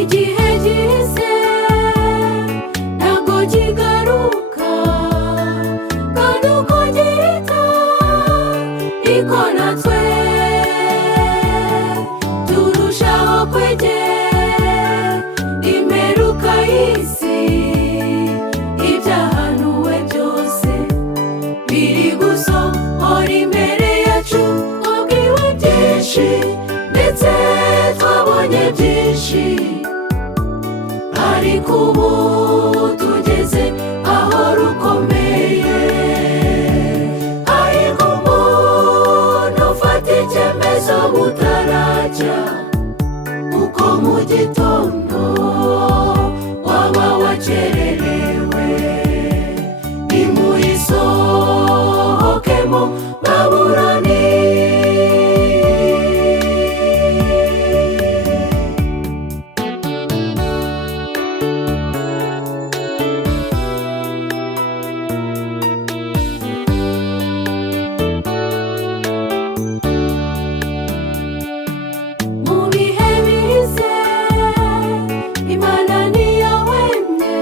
igihe gihise ntabwo kigaruka, kandi uko gihita niko natwe turushaho kwegera imperuka y'isi. Ibyahanuwe byose biri gusohora imbere yacu, twabwiwe byinshi ndetse twabonye byinshi, ariko ubu tugeze aho rukomeye. Hahirwa umuntu ufata icyemezo butaracya, kuko mu gitondo waba wakererewe. Nimuyisohokemo Babuloni. Mu bihe bize Imana ntiyahwemye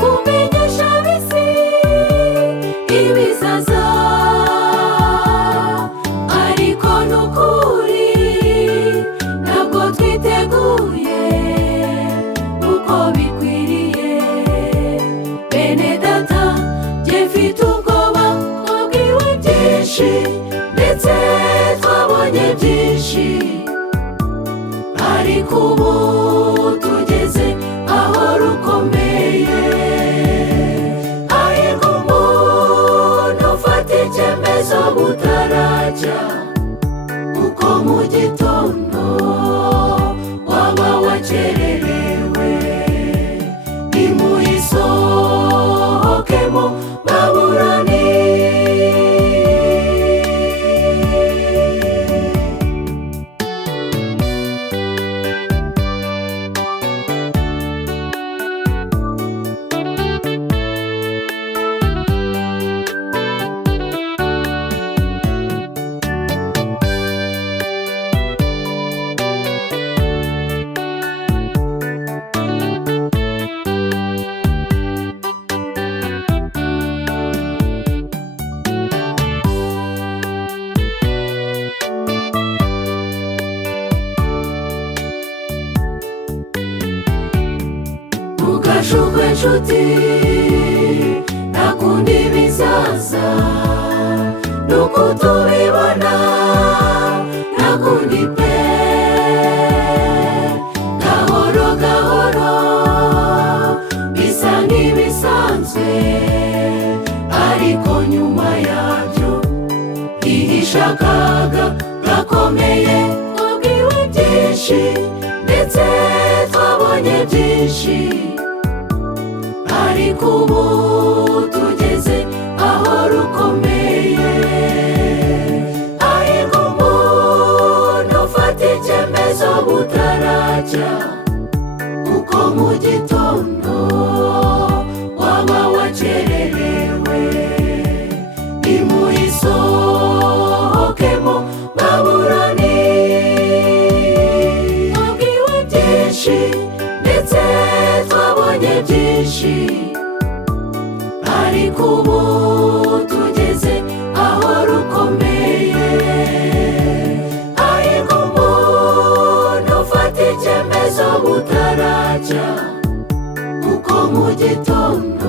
kumenyesha ab'isi ibizaza, ariko n'ukuri ntabwo twiteguye uko bikwiriye. Bene data, jye mfite ubwoba, twabwiwe byinshi ndetse twabonye byinshi, ariko ubu tugeze aho rukomeye. Hahirwa umuntu ufata icyemezo butaracya, kuko mu gitondo waba wakererewe. Nimuyisohokemo Babuloni. Ntugashukwe nshuti, nta kundi bizaza, nuko tubibona nta kundi pe. Gahoro gahoro bisa nk'ibisanzwe, ariko nyuma yabyo hihishe akaga gakomeye. Twabwiwe byinshi ndetse twabonye byinshi, ariko ubu tugeze aho rukomeye. Hahirwa umuntu ufata icyemezo butaracya, kuko mu gitondo waba wakererewe. Nimuyisohokemo Babuloni. Twabwiwe byinshi ndetse twabonye byinshi, ariko ubu tugeze aho rukomeye. Hahirwa umuntu ufata icyemezo butaracya, kuko mu gitondo